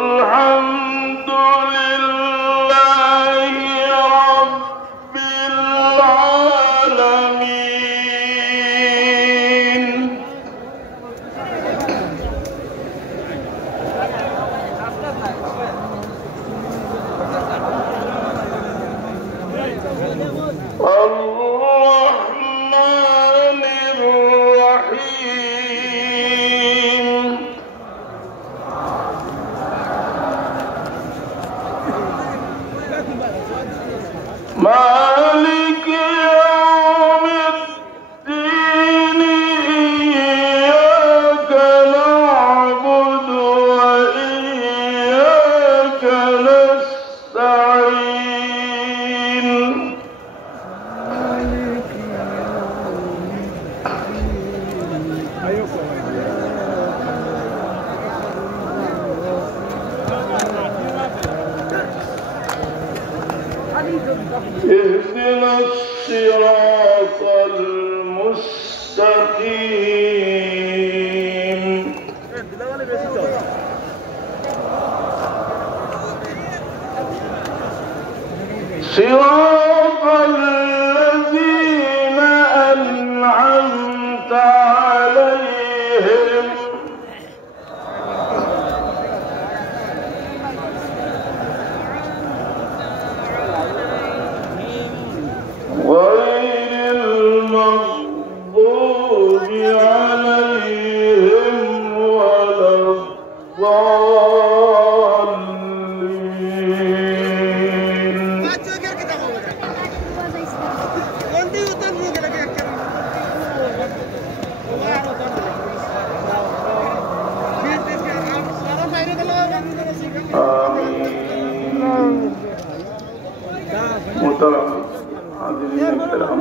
الحمد لله رب العالمين الرحمن الرحيم مالك يوم الدين إياك نعبد وإياك نستعين اهدنا الصراط المستقيم صراط الذين أنعمت عليهم غير المغضوب عليهم ولا الضالين آمين. محترم حاضرین